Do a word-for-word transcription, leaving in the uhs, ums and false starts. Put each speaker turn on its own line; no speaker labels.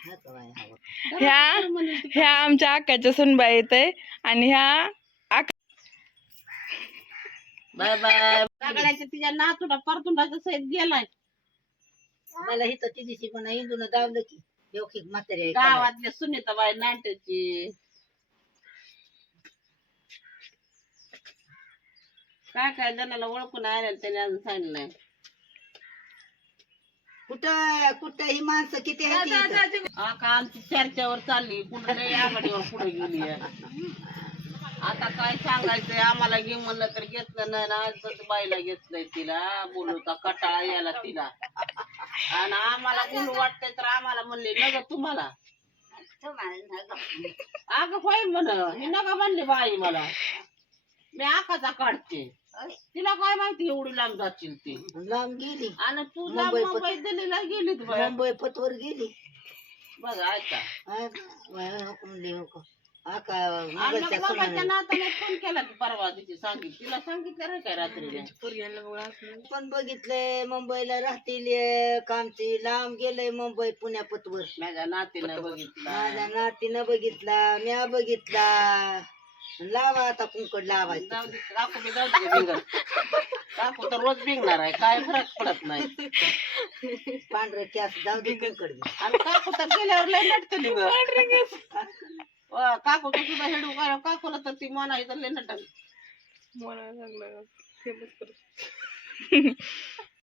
ह्या ह्या आमच्या आकाच्या सुनबाई येते आणि ह्या
बाय बाय सगळ्याच्या तिच्या नातुडा परतुंडाचा सहित गेलाय.
मला हिथं तिची पण इंदून दावलं की योगिक म्हातारे
गावातल्या सुनीताबाई नाट्याची काय काय जणाला ओळखून आल्या त्याने अजून सांगितलं नाही.
कुठं कुठं ही माणसं किती आहेत इथं?
आका आमची चर्चावर चालली कुठे आघाडीवर पुढे गेली आता काय सांगायचंय आम्हाला घे म्हणलं तर घेतलं नाही ना आजच बाईला घेतलंय तिला बोलवता कटाळा याला तिला आणि आम्हाला बोलू वाटतंय तर आम्हाला म्हणले नग तुम्हाला अगं होय म्हण ही नका म्हणली बाई मला मी आकाचा काढते तिला काय माहिती एवढी लांब जाशील ती
लांब गेली
आणि तू लांब मुंबई दिल्लीला गेली
मुंबई पतवर गेली
बघा ऐका
आका
नाताने फोन केला की परवा तिची सांगितलं तिला सांगितलं रे काय रात्रीला
पण बघितलंय मुंबईला राहतील कामची लांब गेलंय मुंबई पुण्या पतवर
माझ्या नातीनं बघितलं
माझ्या नातीनं बघितला म्या बघितला लावा आता कुंकड लावायचं
काकू मी जाऊ दे बिंगल काकू तर रोज बिंगणार आहे काय फरक पडत नाही
पांढरं कॅस जाऊ दे कुंकड
आणि काकू तर गेल्यावर लय नटकली काकू तर सुद्धा हेडू काय काकूला तर ती मना तर लय नटल
मला